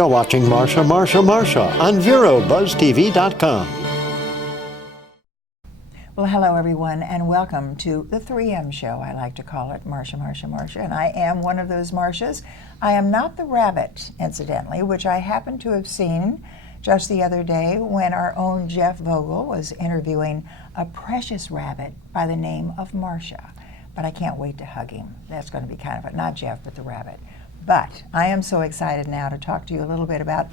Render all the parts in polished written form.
You're watching Marsha on VeroBuzzTV.com. Well, hello everyone, and welcome to the 3M show. I like to call it Marsha, and I am one of those Marshas. I am not the rabbit, incidentally, which I happened to have seen just the other day when our own Jeff Vogel was interviewing a precious rabbit by the name of Marsha. But I can't wait to hug him. That's going to be kind of not Jeff, but the rabbit. But I am so excited now to talk to you a little bit about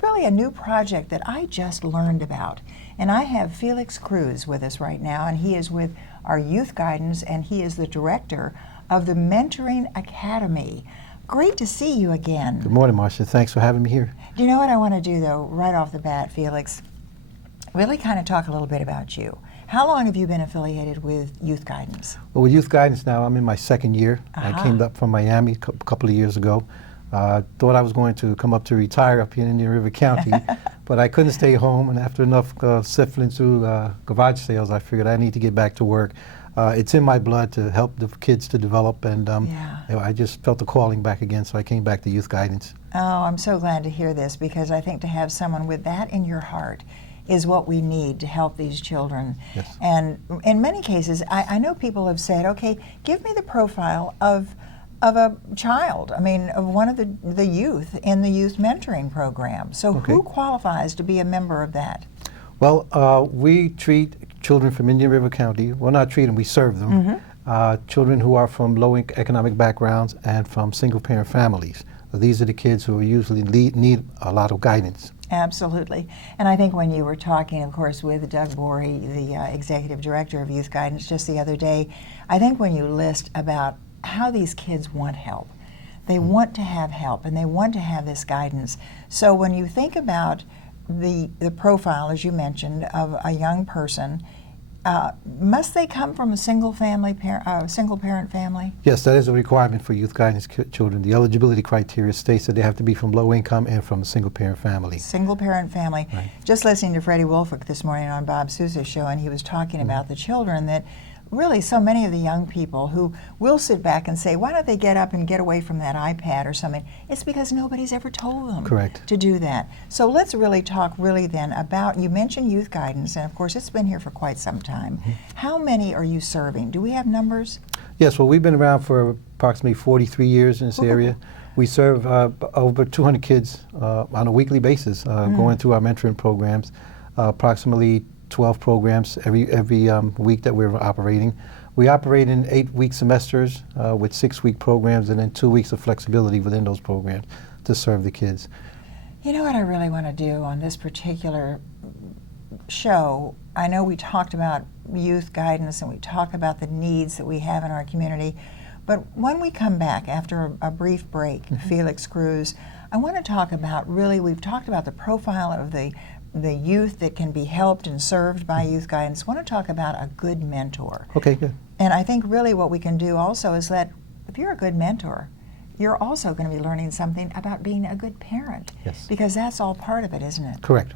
really a new project that I just learned about. And I have Felix Cruz with us right now, and he is with our youth guidance, and he is the director of the Mentoring Academy. Great to see you again. Good morning, Marsha. Thanks for having me here. Do you know what I want to do, though, right off the bat, Felix? Really kind of talk a little bit about you. How long have you been affiliated with youth guidance? Well, with youth guidance now, I'm in my second year. I came up from Miami a couple of years ago. Thought I was going to come up to retire up here in Indian River County, but I couldn't stay home, and after enough sifting through garage sales, I figured I need to get back to work. It's in my blood to help the kids to develop, and I just felt the calling back again, so I came back to youth guidance. Oh, I'm so glad to hear this, because I think to have someone with that in your heart is what we need to help these children. Yes. And in many cases, I know people have said, okay, give me the profile of a child, of one of the youth in the youth mentoring program. So who qualifies to be a member of that? Well, we treat children from Indian River County. Well, not treat them, we serve them. Children who are from low economic backgrounds and from single parent families. These are the kids who usually need a lot of guidance. Absolutely. And I think when you were talking, of course, with Doug Borey, the Executive Director of Youth Guidance, just the other day, I think when you list about how these kids want help, they want to have help and they want to have this guidance. So when you think about the profile, as you mentioned, of a young person, must they come from a single parent family? Yes, that is a requirement for youth guidance children. The eligibility criteria states that they have to be from low income and from a single parent family. Single parent family. Right. Just listening to Freddie Wolfick this morning on Bob Sousa's show, and he was talking about the children that really so many of the young people who will sit back and say, why don't they get up and get away from that iPad or something? It's because nobody's ever told them to do that. So let's really talk then about, you mentioned youth guidance, and of course it's been here for quite some time. How many are you serving? Do we have numbers? Yes, well, we've been around for approximately 43 years in this area. We serve over 200 kids on a weekly basis going through our mentoring programs, approximately 12 programs every week that we're operating. We operate in 8-week semesters with 6-week programs and then 2 weeks of flexibility within those programs to serve the kids. You know what I really want to do on this particular show? I know we talked about youth guidance and we talk about the needs that we have in our community, but when we come back after a brief break, Felix Cruz, I want to talk about we've talked about the profile of the youth that can be helped and served by youth guidance. I want to talk about a good mentor. Okay, good. And I think really what we can do also is that if you're a good mentor, you're also going to be learning something about being a good parent. Yes. Because that's all part of it, isn't it? Correct.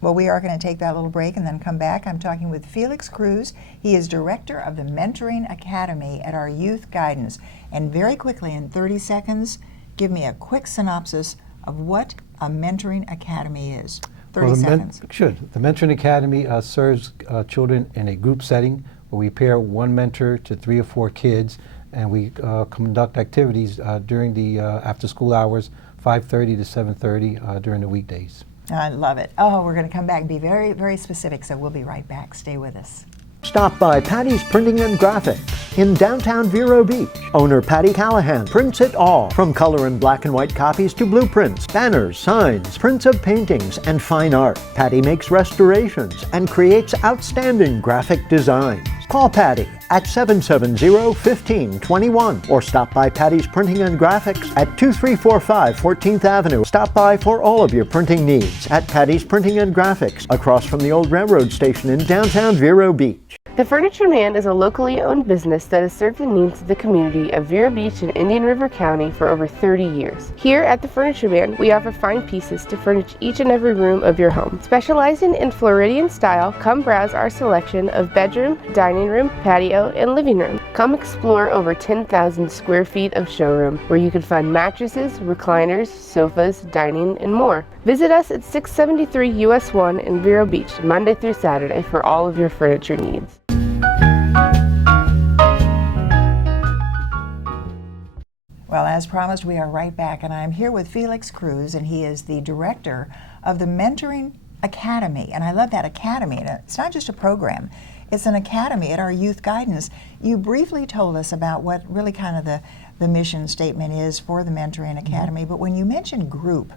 Well, we are going to take that little break and then come back. I'm talking with Felix Cruz. He is director of the Mentoring Academy at our Youth Guidance. And very quickly, in 30 seconds, give me a quick synopsis of what a Mentoring Academy is. 30 seconds. Sure. The Mentoring Academy serves children in a group setting where we pair one mentor to 3 or 4 kids, and we conduct activities during the after-school hours, 5:30 to 7:30 during the weekdays. I love it. Oh, we're going to come back and be very, very specific, so we'll be right back. Stay with us. Stop by Patty's Printing and Graphics in downtown Vero Beach. Owner Patty Callahan prints it all, from color and black and white copies to blueprints, banners, signs, prints of paintings, and fine art. Patty makes restorations and creates outstanding graphic designs. Call Patty at 770-1521 or stop by Patty's Printing and Graphics at 2345 14th Avenue. Stop by for all of your printing needs at Patty's Printing and Graphics across from the old railroad station in downtown Vero Beach. The Furniture Man is a locally owned business that has served the needs of the community of Vero Beach and Indian River County for over 30 years. Here at the Furniture Man, we offer fine pieces to furnish each and every room of your home. Specializing in Floridian style, come browse our selection of bedroom, dining room, patio, and living room. Come explore over 10,000 square feet of showroom where you can find mattresses, recliners, sofas, dining, and more. Visit us at 673 US 1 in Vero Beach, Monday through Saturday for all of your furniture needs. Well, as promised, we are right back, and I'm here with Felix Cruz, and he is the director of the Mentoring Academy. And I love that academy. It's not just a program, it's an academy at our youth guidance. You briefly told us about what really kind of the mission statement is for the Mentoring Academy, but when you mentioned group,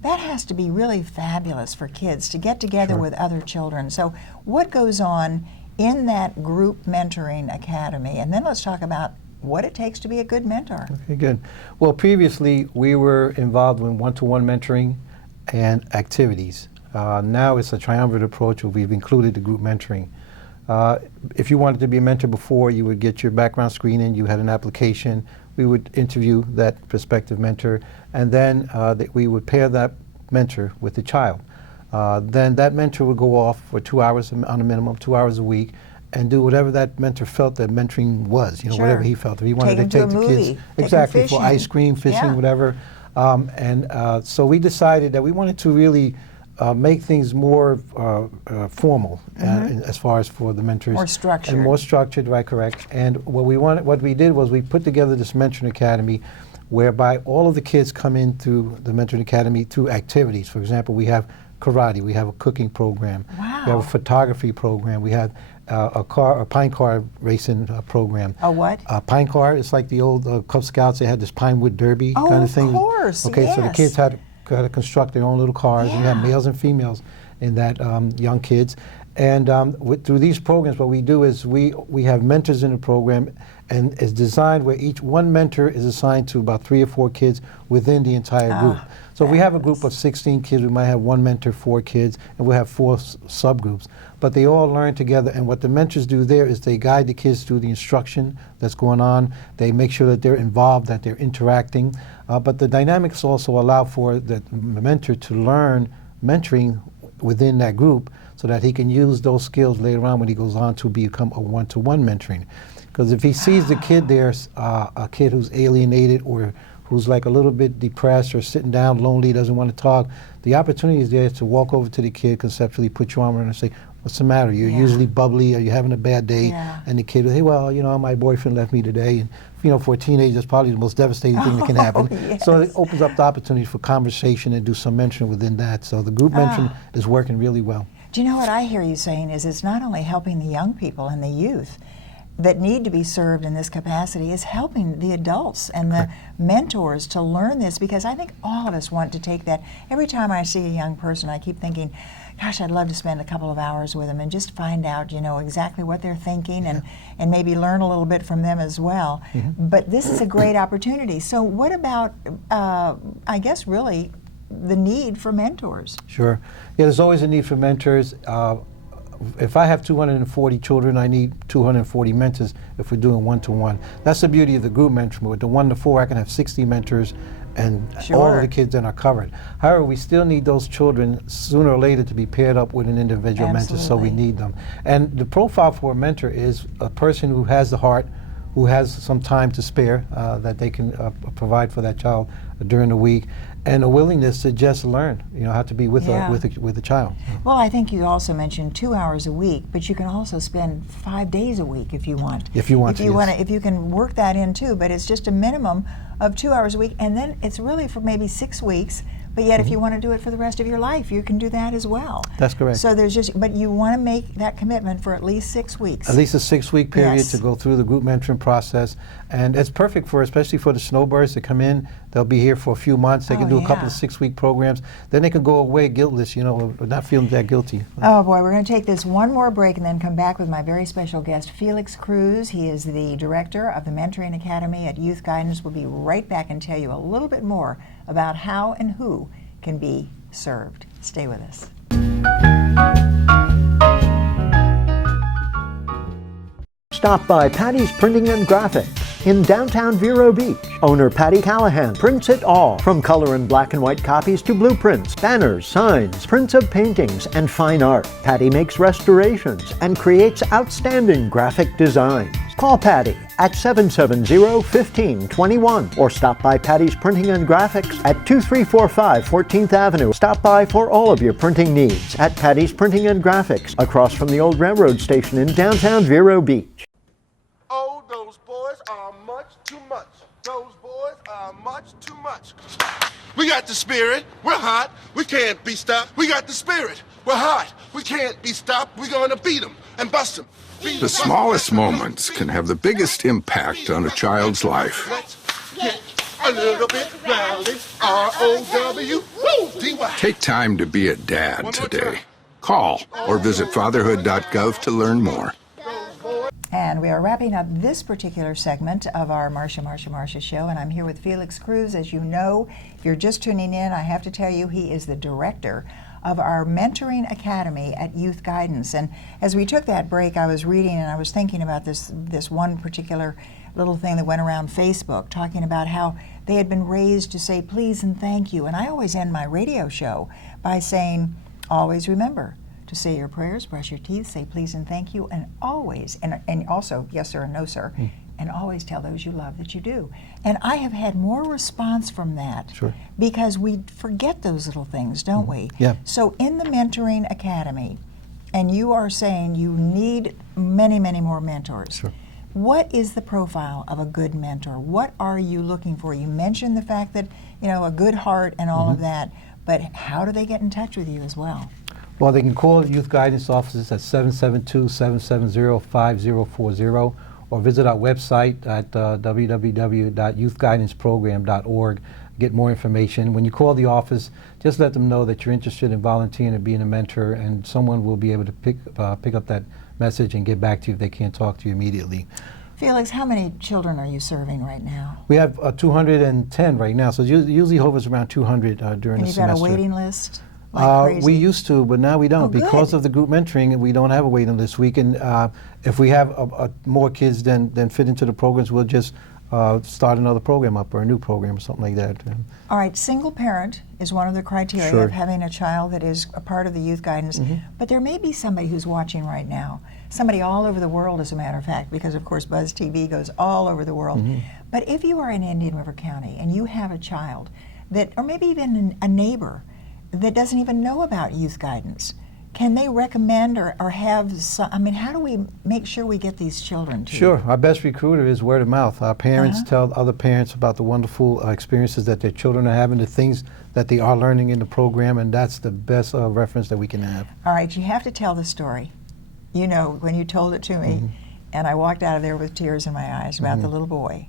that has to be really fabulous for kids to get together with other children. So what goes on in that group mentoring academy? And then let's talk about what it takes to be a good mentor. Okay, good. Well, previously we were involved in one-to-one mentoring and activities. Now it's a triumvirate approach where we've included the group mentoring. If you wanted to be a mentor before, you would get your background screening, you had an application, we would interview that prospective mentor, and then we would pair that mentor with the child. Then that mentor would go off for 2 hours on a minimum, 2 hours a week, and do whatever that mentor felt that mentoring was, whatever he felt. If he wanted to take the kids, exactly, for ice cream, fishing, whatever. So we decided that we wanted to really make things more formal as far as for the mentors. More structured. And more structured, right, correct. And what we did was we put together this Mentoring Academy whereby all of the kids come in through the Mentoring Academy through activities. For example, we have karate, we have a cooking program, we have a photography program, we have a pine car racing program. A what? A pine car. It's like the old Cub Scouts. They had this Pinewood Derby kind of thing. Oh, of course. Okay, so the kids had to construct their own little cars, and you have males and females in that, young kids. And through these programs, what we do is we have mentors in the program, and it's designed where one mentor is assigned to about 3 or 4 kids within the entire group. So we have a group of 16 kids. We might have one mentor, 4 kids, and we'll have 4 subgroups. But they all learn together, and what the mentors do there is they guide the kids through the instruction that's going on. They make sure that they're involved, that they're interacting. But the dynamics also allow for the mentor to learn mentoring within that group so that he can use those skills later on when he goes on to become a one-to-one mentoring. Because if he sees the kid there's a kid who's alienated or who's like a little bit depressed or sitting down, lonely, doesn't want to talk, the opportunity is there to walk over to the kid, conceptually put your arm around and say, what's the matter? You're usually bubbly, are you having a bad day? And the kid will say, hey, well, my boyfriend left me today. And for a teenager, that's probably the most devastating thing that can happen. So it opens up the opportunity for conversation and do some mentoring within that. So the group mentoring is working really well. Do you know what I hear you saying is it's not only helping the young people and the youth that need to be served in this capacity, is helping the adults and the mentors to learn this, because I think all of us want to take that. Every time I see a young person, I keep thinking, gosh, I'd love to spend a couple of hours with them and just find out, exactly what they're thinking and maybe learn a little bit from them as well. But this is a great opportunity. So what about, I guess, really the need for mentors? Sure. Yeah, there's always a need for mentors. If I have 240 children, I need 240 mentors if we're doing one-to-one. That's the beauty of the group mentoring. With the 1-to-4, I can have 60 mentors and all of the kids then are covered. However, we still need those children sooner or later to be paired up with an individual mentor, so we need them. And the profile for a mentor is a person who has the heart, who has some time to spare that they can provide for that child during the week, and a willingness to just learn, how to be with a child. Well, I think you also mentioned 2 hours a week, but you can also spend 5 days a week if you want. If you can work that in too, but it's just a minimum of 2 hours a week, and then it's really for maybe 6 weeks. But yet, if you want to do it for the rest of your life, you can do that as well. That's correct. So but you want to make that commitment for at least 6 weeks. At least a 6-week period to go through the group mentoring process, and it's perfect especially for the snowbirds to come in. They'll be here for a few months. They can do a couple of 6-week programs. Then they can go away guiltless, not feeling that guilty. Oh boy, we're going to take this one more break and then come back with my very special guest, Felix Cruz. He is the director of the Mentoring Academy at Youth Guidance. We'll be right back and tell you a little bit more about how and who can be served. Stay with us. Stop by Patty's Printing and Graphics in downtown Vero Beach. Owner Patty Callahan prints it all, from color and black and white copies to blueprints, banners, signs, prints of paintings, and fine art. Patty makes restorations and creates outstanding graphic designs. Call Patty at 770-1521 or stop by Patty's Printing and Graphics at 2345 14th Avenue. Stop by for all of your printing needs at Patty's Printing and Graphics across from the old railroad station in downtown Vero Beach. Oh, those boys are much too much. Those boys are much too much. We got the spirit. We're hot. We can't be stopped. We got the spirit. We're hot. We can't be stopped. We're going to beat them and bust them. The smallest moments can have the biggest impact on a child's life. Let's get a little bit rowdy. R-O-W-D-Y. Take time to be a dad today. Call or visit fatherhood.gov to learn more. And we are wrapping up this particular segment of our Marsha show, and I'm here with Felix Cruz. As you know, if you're just tuning in, I have to tell you he is the director of our Mentoring Academy at Youth Guidance. And as we took that break, I was reading and I was thinking about this one particular little thing that went around Facebook, talking about how they had been raised to say please and thank you. And I always end my radio show by saying, always remember to say your prayers, brush your teeth, say please and thank you, and always, and also yes sir and no sir, and always tell those you love that you do. And I have had more response from that because we forget those little things, don't we? Yeah. So in the Mentoring Academy, and you are saying you need many, many more mentors. Sure. What is the profile of a good mentor? What are you looking for? You mentioned the fact that, you know, a good heart and all of that, but how do they get in touch with you as well? Well, they can call the Youth Guidance offices at 772-770-5040 or visit our website at www.youthguidanceprogram.org. Get more information. When you call the office, just let them know that you're interested in volunteering and being a mentor, and someone will be able to pick up that message and get back to you if they can't talk to you immediately. Felix, how many children are you serving right now? We have 210 right now, so usually hovers around 200 during And the you've semester. got a waiting list? Like We crazy? used to, but now we don't. Oh, good. Because of the group mentoring, we don't have a waiting list. We can, if we have more kids than fit into the programs, we'll just start another program up or a new program or something like that. All right, single parent is one of the criteria Sure. of having a child that is a part of the youth guidance. But there may be somebody who's watching right now, somebody all over the world, as a matter of fact, because of course Buzz TV goes all over the world. But if you are in Indian River County and you have a child that, or maybe even a neighbor that doesn't even know about youth guidance, can they recommend or have some, I mean, how do we make sure we get these children to Sure. Our best recruiter is word of mouth. Our parents tell other parents about the wonderful experiences that their children are having, the things that they are learning in the program, and that's the best reference that we can have. All right, you have to tell the story. You know, when you told it to me, and I walked out of there with tears in my eyes about the little boy.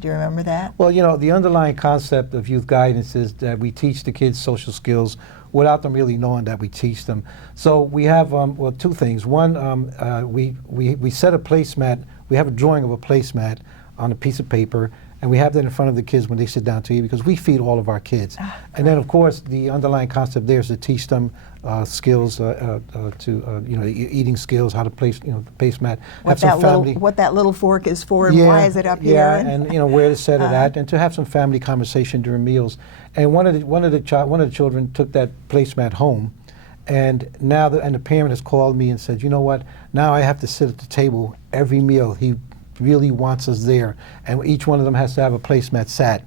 Do you remember that? Well, you know, the underlying concept of youth guidance is that we teach the kids social skills without them really knowing that we teach them. So we have, well, two things. One, we set a placemat. We have a drawing of a placemat on a piece of paper, and we have that in front of the kids when they sit down to eat, because we feed all of our kids. And then, of course, the underlying concept there is to teach them skills, eating skills, how to place, the placemat. What that little fork is for, and why is it up here? Yeah, and where to set it at, and to have some family conversation during meals. And one of the children took that placemat home, and now the parent has called me and said, you know what? Now I have to sit at the table every meal. He really wants us there, and each one of them has to have a placemat set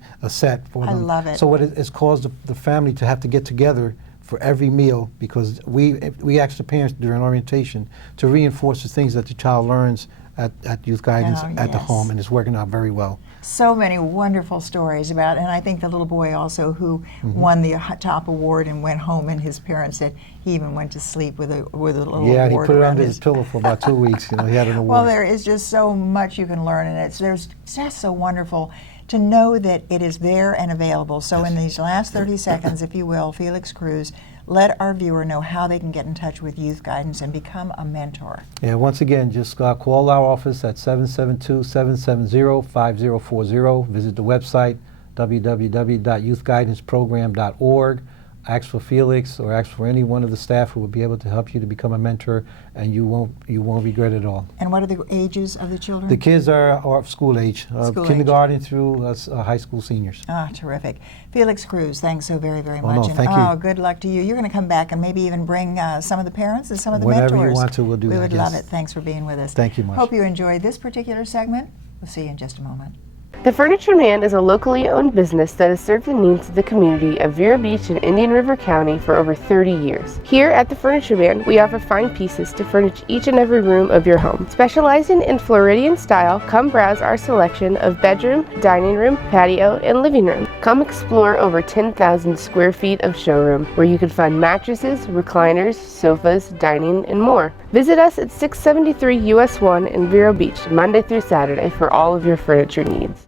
for them. I love it. So what it's caused the family to have to get together for every meal, because we ask the parents during orientation to reinforce the things that the child learns at youth guidance at the home, and it's working out very well. So many wonderful stories about, and I think the little boy also who won the top award and went home, and his parents said he even went to sleep with a little award. Yeah, he put it around under his pillow for about 2 weeks. He had an award. Well, there is just so much you can learn, and there's just so wonderful to know that it is there and available. So in these last 30 seconds, if you will, Felix Cruz, let our viewer know how they can get in touch with youth guidance and become a mentor. Yeah, once again, just call our office at 772-770-5040. Visit the website, www.youthguidanceprogram.org. ask for Felix or ask for any one of the staff who will be able to help you to become a mentor, and you won't regret it all. And what are the ages of the children? The kids are of school age, kindergarten through high school seniors. Ah, terrific. Felix Cruz, thanks so very, very Oh, much. no, And thank you. good luck to you. You're going to come back and maybe even bring some of the parents and some of the Whatever mentors. you want to, we'll do we that, would yes. love it. Thanks for being with us. Thank you, Marcia. Hope you enjoyed this particular segment. We'll see you in just a moment. The Furniture Man is a locally owned business that has served the needs of the community of Vero Beach and Indian River County for over 30 years. Here at the Furniture Man, we offer fine pieces to furnish each and every room of your home. Specializing in Floridian style, come browse our selection of bedroom, dining room, patio, and living room. Come explore over 10,000 square feet of showroom where you can find mattresses, recliners, sofas, dining, and more. Visit us at 673 US 1 in Vero Beach, Monday through Saturday for all of your furniture needs.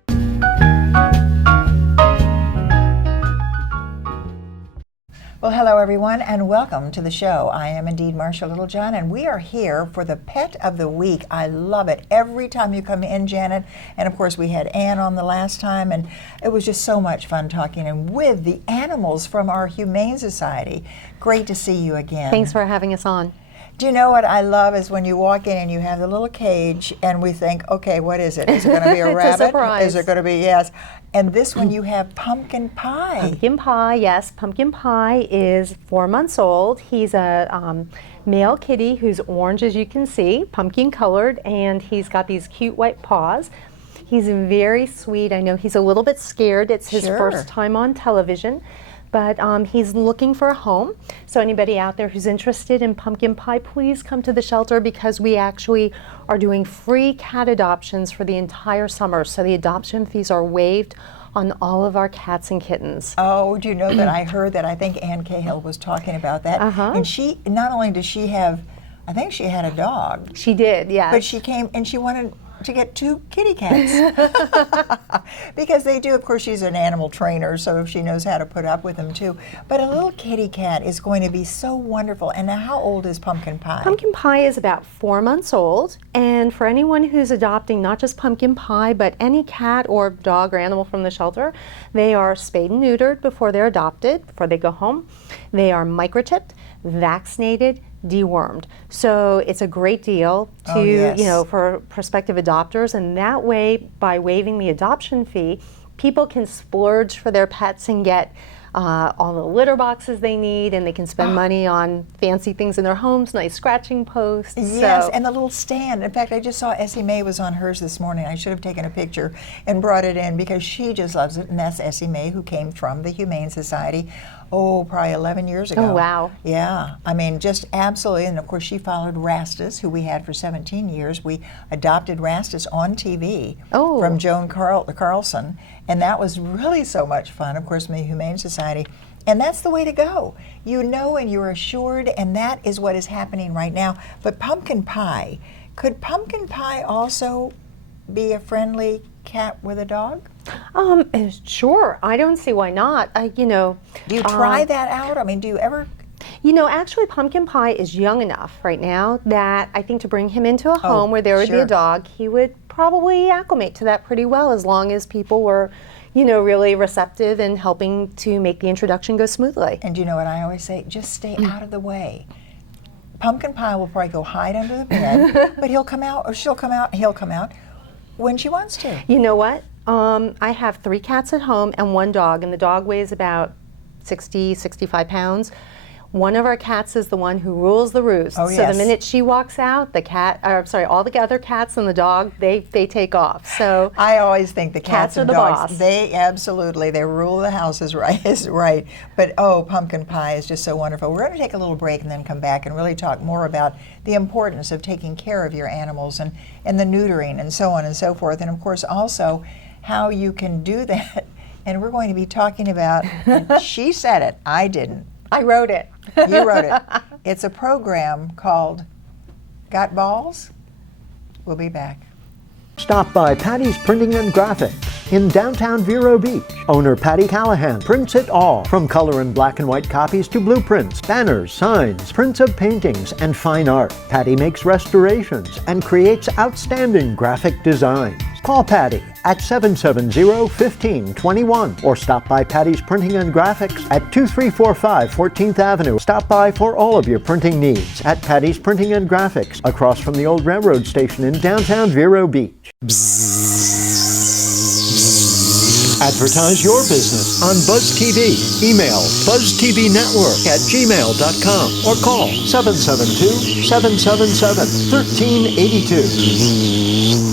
Well, hello everyone, and welcome to the show. I am indeed Marcia Littlejohn, and we are here for the Pet of the Week. I love it every time you come in, Janet. And of course, we had Ann on the last time, and it was just so much fun talking and with the animals from our Humane Society. Great to see you again. Thanks for having us on. Do you know what I love is when you walk in and you have the little cage and we think, okay, what is it? Is it going to be a It's a rabbit? surprise. Is it going to be, yes. And this one you have pumpkin pie. Pumpkin pie, yes. Pumpkin pie is 4 months old. He's a male kitty who's orange, as you can see, pumpkin colored, and he's got these cute white paws. He's very sweet. I know he's a little bit scared. It's his Sure. first time on television. But he's looking for a home. So anybody out there who's interested in pumpkin pie, please come to the shelter because we actually are doing free cat adoptions for the entire summer. So the adoption fees are waived on all of our cats and kittens. Oh, do you know that I heard that? I think Ann Cahill was talking about that. And she, not only does she have, I think she had a dog, She did, yes. but she came and she wanted to get 2 kitty cats. Because they do, of course, she's an animal trainer, so she knows how to put up with them too. But a little kitty cat is going to be so wonderful. And now, how old is Pumpkin Pie? Pumpkin Pie is about 4 months old, and for anyone who's adopting not just Pumpkin Pie, but any cat or dog or animal from the shelter, they are spayed and neutered before they're adopted, before they go home. They are microchipped, vaccinated, dewormed. So it's a great deal to, yes. you know, for prospective adopters, and that way, by waiving the adoption fee, people can splurge for their pets and get all the litter boxes they need, and they can spend money on fancy things in their homes, nice scratching posts. Yes, So- and the little stand. In fact, I just saw Essie Mae was on hers this morning. I should have taken a picture and brought it in because she just loves it. And that's Essie Mae, who came from the Humane Society, probably 11 years ago. Oh, wow. Yeah, I mean, just absolutely. And of course, she followed Rastus, who we had for 17 years. We adopted Rastus on TV from Joan Carlson. And that was really so much fun, of course, from the Humane Society. And that's the way to go. You know and you're assured, and that is what is happening right now. But Pumpkin Pie, could Pumpkin Pie also be a friendly cat with a dog? Sure. I don't see why not. You know. Do you try that out? I mean, do you ever? You know, actually, Pumpkin Pie is young enough right now that I think to bring him into a home where there would be sure. a dog, he would probably acclimate to that pretty well, as long as people were, you know, really receptive and helping to make the introduction go smoothly. And do you know what I always say? Just stay out of the way. Pumpkin Pie will probably go hide under the bed, but he'll come out, or she'll come out, he'll come out when she wants to. You know what? I have 3 cats at home and 1 dog, and the dog weighs about 60, 65 pounds. One of our cats is the one who rules the roost. Oh, so yes. the minute she walks out, all the other cats and the dog, they take off. So I always think the cats are and the dogs, boss. they rule the house is right. But Pumpkin Pie is just so wonderful. We're going to take a little break and then come back and really talk more about the importance of taking care of your animals and the neutering and so on and so forth. And of course also how you can do that. And we're going to be talking about, and she said it, I didn't. I wrote it. You wrote it. It's a program called Got Balls? We'll be back. Stop by Patty's Printing and Graphics in downtown Vero Beach. Owner Patty Callahan prints it all, from color and black and white copies to blueprints, banners, signs, prints of paintings, and fine art. Patty makes restorations and creates outstanding graphic designs. Call Patty at 770-1521 or stop by Patty's Printing and Graphics at 2345 14th Avenue. Stop by for all of your printing needs at Patty's Printing and Graphics across from the old railroad station in downtown Vero Beach. Advertise your business on Buzz TV. Email buzztvnetwork@gmail.com or call 772-777-1382.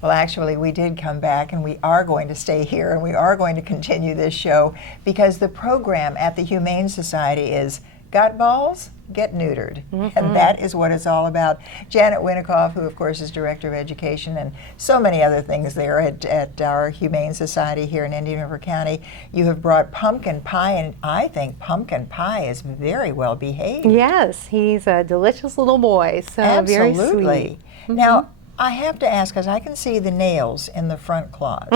Well, actually, we did come back, and we are going to stay here, and we are going to continue this show because the program at the Humane Society is Got Balls? Get Neutered. And that is what it's all about. Janet Winikoff, who of course is Director of Education and so many other things there at our Humane Society here in Indian River County, you have brought pumpkin pie, and I think pumpkin pie is very well behaved. Yes, he's a delicious little boy, so very Absolutely. sweet. Now, I have to ask, because I can see the nails in the front claws.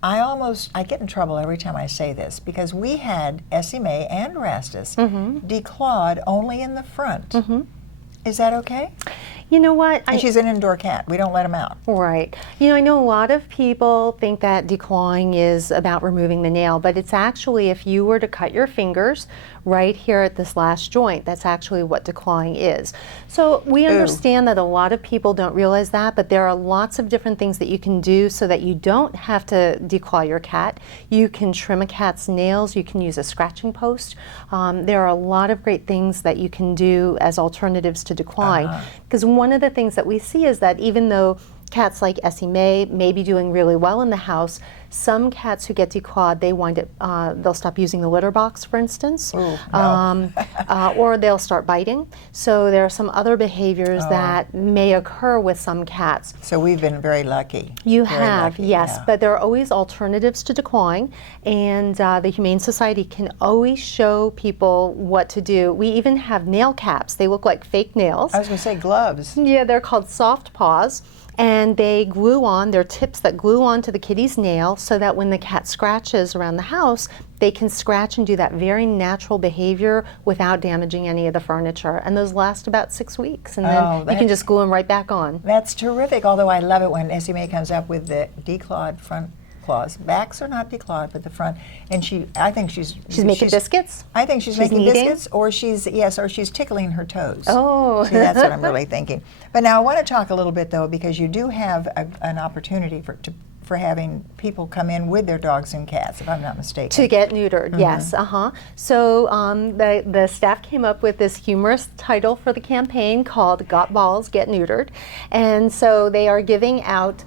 I get in trouble every time I say this because we had Essie Mae and Rastus declawed only in the front. Is that okay? You know what? And she's an indoor cat. We don't let him out. Right. You know, I know a lot of people think that declawing is about removing the nail, but it's actually, if you were to cut your fingers right here at this last joint, that's actually what declawing is. So we understand that a lot of people don't realize that, but there are lots of different things that you can do so that you don't have to declaw your cat. You can trim a cat's nails. You can use a scratching post. There are a lot of great things that you can do as alternatives to declawing. Because one of the things that we see is that even though cats like Essie Mae may be doing really well in the house, some cats who get declawed, they wind up, they'll stop using the litter box, for instance, or they'll start biting. So there are some other behaviors that may occur with some cats. So we've been very lucky. You Very have, lucky, yes, yeah. but there are always alternatives to declawing, and the Humane Society can always show people what to do. We even have nail caps. They look like fake nails. I was going to say gloves. Yeah, they're called soft paws, and they glue on, they're tips that glue onto the kitty's nail so that when the cat scratches around the house, they can scratch and do that very natural behavior without damaging any of the furniture. And those last about 6 weeks, and then you can just glue them right back on. That's terrific, although I love it when Essie Mae comes up with the declawed front claws. Backs are not declawed, but the front. And I think she's making biscuits? I think she's making kneading? biscuits, or she's tickling her toes. Oh. See, that's what I'm really thinking. But now I want to talk a little bit, though, because you do have an opportunity for having people come in with their dogs and cats, if I'm not mistaken. To get neutered, yes. So the staff came up with this humorous title for the campaign called Got Balls, Get Neutered. And so they are giving out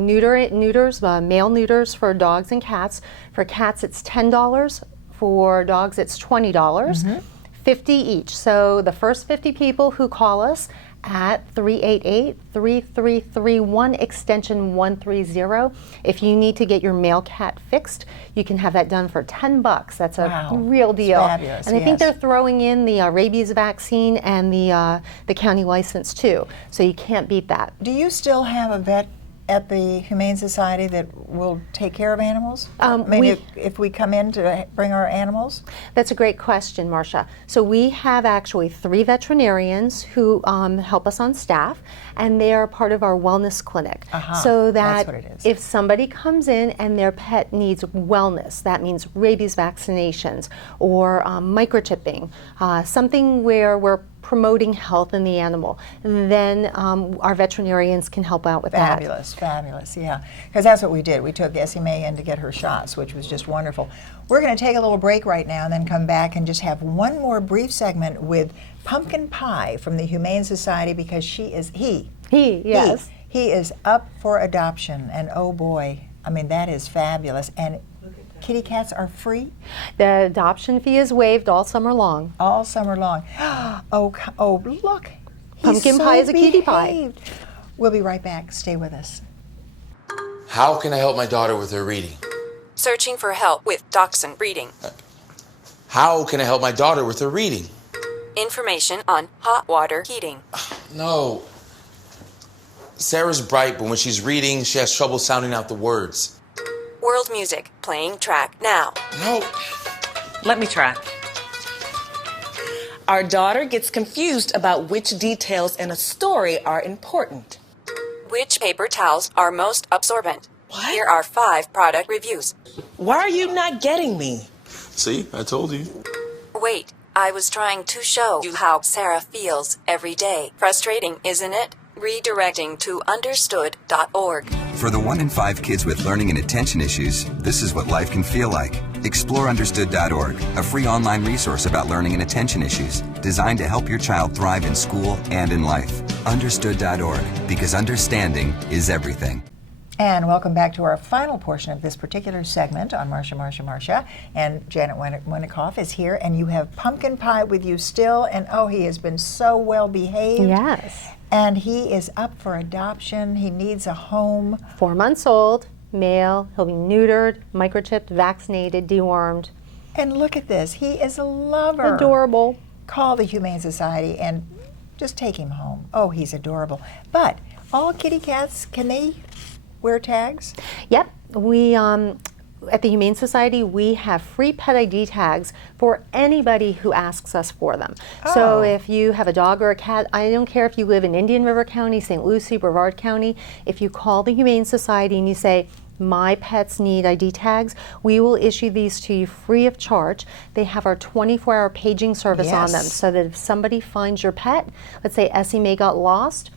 neuters, male neuters for dogs and cats. For cats, it's $10. For dogs, it's $20. 50 each. So the first 50 people who call us at 388-3331 extension 130. If you need to get your male cat fixed, you can have that done for $10. That's a real deal. Fabulous, and I think they're throwing in the Rabes vaccine and the county license too. So you can't beat that. Do you still have a vet at the Humane Society that will take care of animals? If we come in to bring our animals? That's a great question, Marcia. So we have actually 3 veterinarians who help us on staff, and they are part of our wellness clinic. So that that's what it is. if somebody comes in and their pet needs wellness, that means rabies vaccinations or microchipping, something where we're promoting health in the animal, then our veterinarians can help out with that. Fabulous, yeah. Because that's what we did. We took Essie Mae in to get her shots, which was just wonderful. We're going to take a little break right now and then come back and just have one more brief segment with Pumpkin Pie from the Humane Society, because he is up for adoption, and oh boy, I mean, that is fabulous. And kitty cats are free? The adoption fee is waived all summer long. All summer long. Oh, look. Pumpkin pie is a kitty pie. We'll be right back. Stay with us. How can I help my daughter with her reading? Searching for help with Dachshund breeding. How can I help my daughter with her reading? Information on hot water heating. No. Sarah's bright, but when she's reading, she has trouble sounding out the words. World music, playing track now. No. Let me try. Our daughter gets confused about which details in a story are important. Which paper towels are most absorbent? What? Here are 5 product reviews. Why are you not getting me? See, I told you. Wait, I was trying to show you how Sarah feels every day. Frustrating, isn't it? Redirecting to understood.org. For the 1 in 5 kids with learning and attention issues, this is what life can feel like. Explore understood.org, a free online resource about learning and attention issues, designed to help your child thrive in school and in life. Understood.org, because understanding is everything. And welcome back to our final portion of this particular segment on Marsha. And Janet Winikoff is here, and you have pumpkin pie with you still, and oh, he has been so well behaved. Yes. And he is up for adoption. He needs a home. 4 months old, male. He'll be neutered, microchipped, vaccinated, dewormed. And look at this. He is a lover. Adorable. Call the Humane Society and just take him home. Oh, he's adorable. But all kitty cats, can they wear tags? Yep. We at the Humane Society, we have free pet ID tags for anybody who asks us for them. Oh. So if you have a dog or a cat, I don't care if you live in Indian River County, St. Lucie, Brevard County, if you call the Humane Society and you say, my pets need ID tags, we will issue these to you free of charge. They have our 24-hour paging service on them, so that if somebody finds your pet, let's say Essie Mae got lost,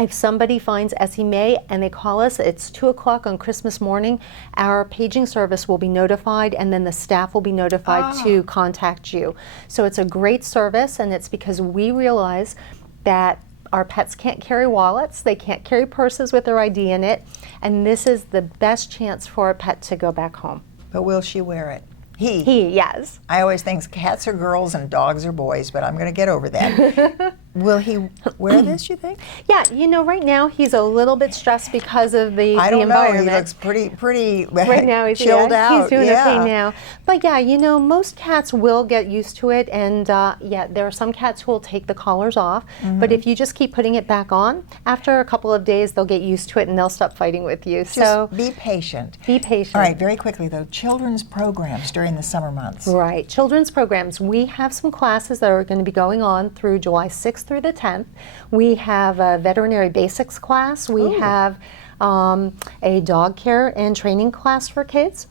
if somebody finds Essie Mae and they call us, it's 2 o'clock on Christmas morning, our paging service will be notified, and then the staff will be notified to contact you. So it's a great service, and it's because we realize that our pets can't carry wallets, they can't carry purses with their ID in it, and this is the best chance for a pet to go back home. But will she wear it? He, yes. I always think cats are girls and dogs are boys, but I'm going to get over that. Will he wear this, you think? Yeah, you know, right now he's a little bit stressed because of the I don't know. environment. He looks pretty right now he's chilled out. He's doing okay now. But yeah, you know, most cats will get used to it, and yeah, there are some cats who will take the collars off. But if you just keep putting it back on, after a couple of days, they'll get used to it and they'll stop fighting with you. Just be patient. Be patient. All right, very quickly though, children's programs during the summer months. Right, children's programs. We have some classes that are going to be going on through July 6th through the 10th. We have a veterinary basics class. We have a dog care and training class for kids.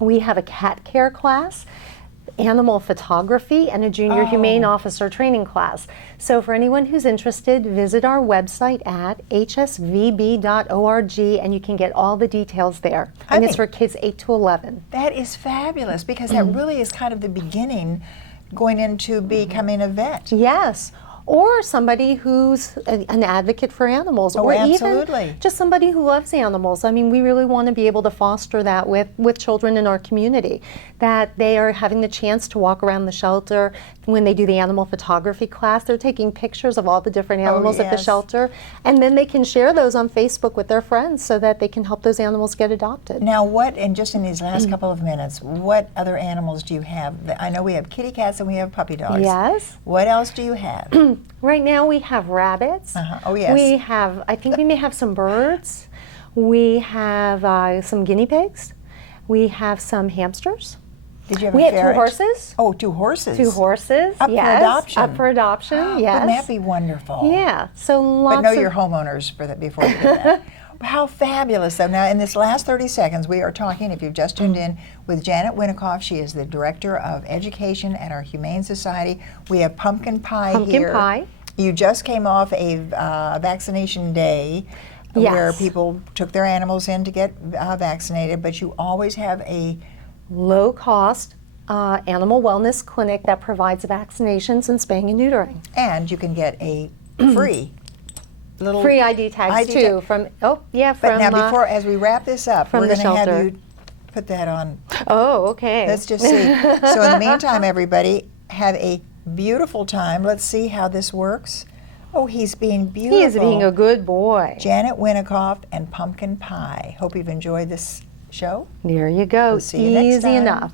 We have a cat care class, animal photography, and a junior humane officer training class. So for anyone who's interested, visit our website at hsvb.org and you can get all the details there. And it's for kids 8 to 11. That is fabulous, because that really is kind of the beginning going into becoming a vet. Yes. Or somebody who's an advocate for animals, or even just somebody who loves animals. I mean, we really want to be able to foster that with children in our community, that they are having the chance to walk around the shelter. When they do the animal photography class, they're taking pictures of all the different animals at the shelter, and then they can share those on Facebook with their friends so that they can help those animals get adopted. Now, and just in these last couple of minutes, what other animals do you have? I know we have kitty cats and we have puppy dogs. Yes. What else do you have? Right now we have rabbits. Oh, yes. We have, I think we may have some birds. We have some guinea pigs. We have some hamsters. Did you have we a have ferret? 2 horses. Oh, 2 horses. 2 horses. Up for adoption. Up for adoption, yes. Wouldn't that be wonderful? Yeah. So lots But know your homeowners before you do that. How fabulous, though. Now, in this last 30 seconds, we are talking, if you've just tuned in, with Janet Winikoff. She is the Director of Education at our Humane Society. We have pumpkin pie here. Pumpkin pie. You just came off a vaccination day where people took their animals in to get vaccinated, but you always have a low-cost animal wellness clinic that provides vaccinations and spaying and neutering. And you can get a free little free ID tags too from But now before, as we wrap this up, we're going to have you put that on. Oh, okay. Let's just see. So in the meantime, everybody, have a beautiful time. Let's see how this works. Oh, he's being beautiful. He is being a good boy. Janet Winikoff and pumpkin pie. Hope you've enjoyed this show. There you go. We'll see you next time. Easy enough.